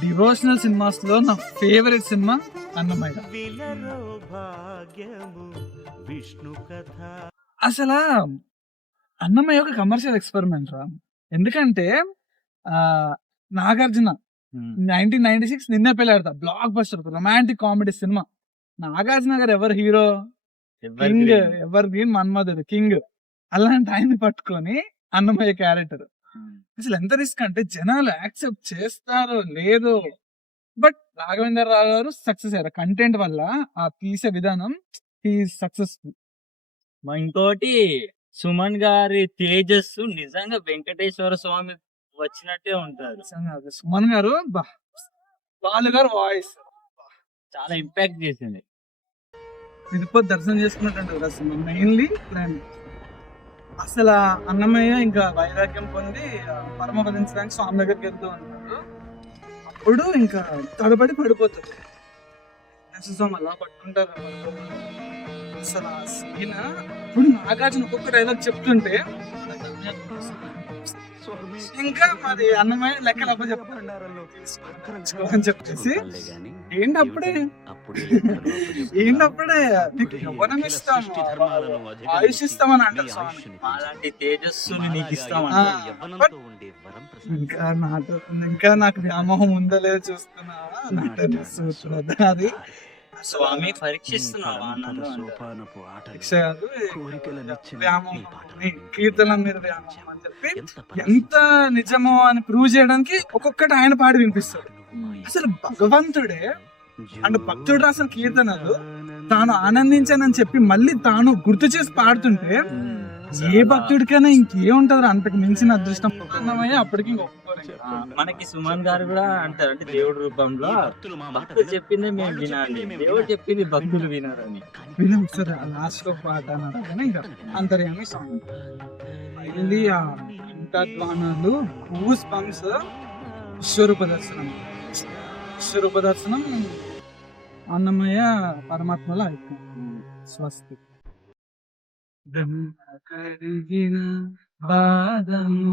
Devotional cinemas లో నా favourite cinema Annamayya. అసలు అన్నమయ్య ఒక కమర్షియల్ ఎక్స్పెరిమెంట్ రా. ఎందుకంటే ఆ Nagarjuna 1996 Ninne Pelladata blockbuster romantic comedy సినిమా. నాగార్జున గారు ఎవరు hero? King, evergreen Manmadhudu king. అలాంటి ఆయన్ని పట్టుకొని అన్నమయ్య క్యారెక్టర్ అసలు ఎంత రిస్క్ అంటే జనాలు యాక్సెప్ట్ చేస్తారో లేదో, బట్ రాఘవేంద్ర రావు గారు సక్సెస్ అయ్యారు కంటెంట్ వల్ల. ఆ తీసే విధానం సక్సెస్ఫుల్. ఇంకోటి సుమన్ గారి తేజస్సు నిజంగా వెంకటేశ్వర స్వామి వచ్చినట్టే ఉంటారు. సుమన్ గారు బాలు గారు వాయిస్ చాలా ఇంపాక్ట్ చేసింది. తిరుపతి దర్శనం చేసుకున్నట్టు మెయిన్లీ ప్లాన్. అసలు అన్నమయ్య ఇంకా వైరాగ్యం పొంది పరమపదించడానికి స్వామి దగ్గరికి వెళ్తూ ఉంటాడు. అప్పుడు ఇంకా తడబడి పడిపోతాడు. స్వామి అలా పట్టుకుంటారు. అసలు ఆ సీన్ ఇప్పుడు నాగార్జున ఒక్కొక్క డైలాగ్ చెప్తుంటే ఇంకా మరి అన్నమయ్య లెక్కలు అప్ప చెప్తాడు చెప్పేసి ఏంటప్పుడే నీకు యవ్వనం ఇస్తాం, ఆయుష్ ఇస్తామని అంటారు స్వామి. అలాంటి తేజస్సుని నీకు ఇస్తాం. ఇంకా నాకు వ్యామోహం ఉందో లేదో చూస్తున్నా. అది స్వామి పరీక్షిస్తున్నావా? కీర్తన మీద వ్యామోహం అని చెప్పి ఎంత నిజమో అని ప్రూవ్ చేయడానికి ఒక్కొక్కటి ఆయన పాడి వినిపిస్తాడు. అసలు భగవంతుడే అంటే భక్తుడు రాసిన కీర్తనలు తాను ఆనందించానని చెప్పి మళ్ళీ తాను గుర్తు చేసి పాడుతుంటే ఏ భక్తుడికైనా ఇంకేముంటది అంతకు మించిన అదృష్టం. అప్పటికి మనకి సుమన్ గారు కూడా అంటారు, అంటే దేవుడి రూపంలో భక్తులు చెప్పింది మేము వినాలి, దేవుడు చెప్పింది భక్తులు వినారని. వినం సరే లాస్ట్ లో పాట అన్నారు కానీ ఇంకా అంతర్యామి సాంగ్ ఫైనల్లీ ఆ ఇంటాద్వానాలు గూస్ బంప్స్ విశ్వరూప దర్శనం. విశ్వరూప దర్శనం అన్నమయ్య పరమాత్మలో అయిపోయింది. స్వస్తి. కరిగిన పాదము